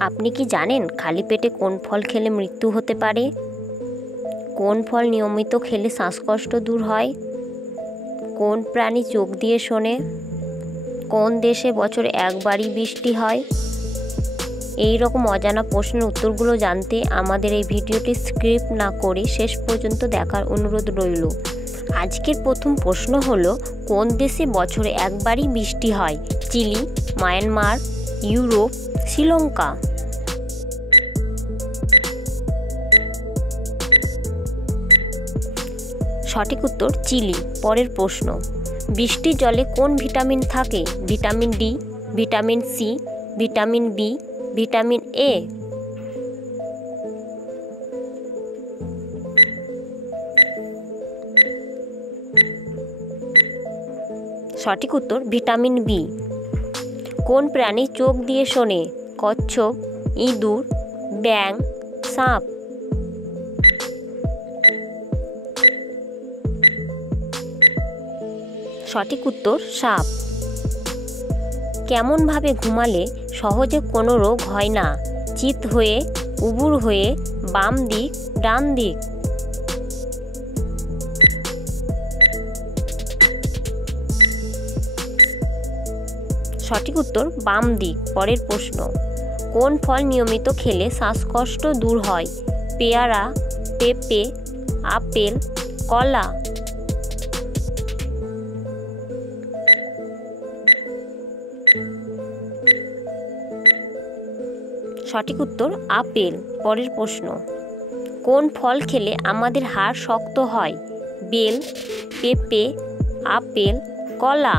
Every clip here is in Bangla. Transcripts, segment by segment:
আপনি কি জানেন খালি পেটে কোন ফল খেলে মৃত্যু হতে পারে? কোন ফল নিয়মিত খেলে শ্বাসকষ্ট দূর হয়? কোন প্রাণী চোখ দিয়ে শোনে? কোন দেশে বছরে একবারই বৃষ্টি হয়? এই রকম অজানা প্রশ্নের উত্তরগুলো জানতে আমাদের এই ভিডিওটি স্কিপ না করে শেষ পর্যন্ত দেখার অনুরোধ রইল। আজকের প্রথম প্রশ্ন হলো, কোন দেশে বছরে একবারই বৃষ্টি হয়? Chile, Myanmar, Europe, Sri Lanka? সঠিক উত্তর চিলি। পরের প্রশ্ন, বৃষ্টির জলে কোন ভিটামিন থাকে? Vitamin D, vitamin C, vitamin B, vitamin A? সঠিক উত্তর ভিটামিন বি। কোন প্রাণী চোখ দিয়ে শোনে? কচ্ছপ, ইঁদুর, ব্যাঙ, সাপ? সঠিক উত্তর সাপ। কেমনভাবে ঘুমালে সহজে কোনো রোগ হয় না? চিত হয়ে, উবুর হয়ে, বাম দিক, ডান দিক? সঠিক উত্তর বাম দিক। পরের প্রশ্ন, কোন ফল নিয়মিত খেলে শ্বাসকষ্ট দূর হয়? পেয়ারা, পেঁপে, আপেল, কলা? সঠিক উত্তর আপেল। পরের প্রশ্ন, কোন ফল খেলে আমাদের হাড় শক্ত হয়? বেল, পেঁপে, আপেল, কলা?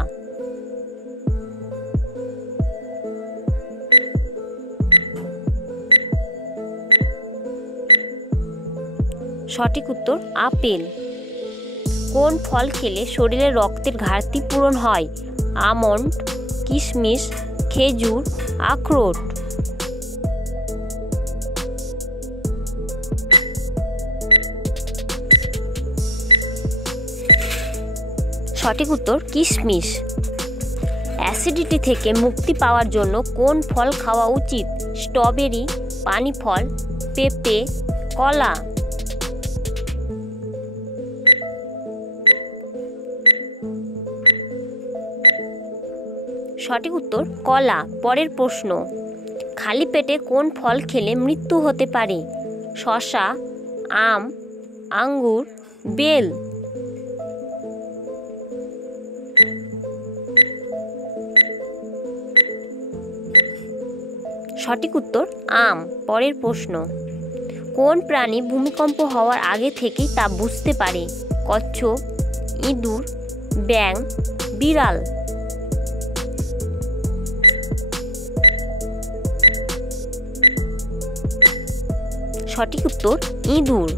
সঠিক উত্তর আপেল। কোন ফল খেলে শরীরে রক্তের ঘাটতি পূরণ হয়? আমন্ড, কিশমিশ, খেজুর, আখরোট? সঠিক উত্তর কিশমিশ। অ্যাসিডিটি থেকে মুক্তি পাওয়ার জন্য কোন ফল খাওয়া উচিত? স্ট্রবেরি, পানি ফল, পেঁপে, কলা? সঠিক উত্তর কলা। পরের প্রশ্ন, খালি পেটে কোন ফল খেলে মৃত্যু হতে পারে? শসা, আম, আঙ্গুর, বেল? সঠিক উত্তর আম। পরের প্রশ্ন, কোন প্রাণী ভূমিকম্প হওয়ার আগে থেকেই তা বুঝতে পারে? কচ্ছপ, ইঁদুর, ব্যাঙ, বিড়াল? সঠিক উত্তর ইঁদুর।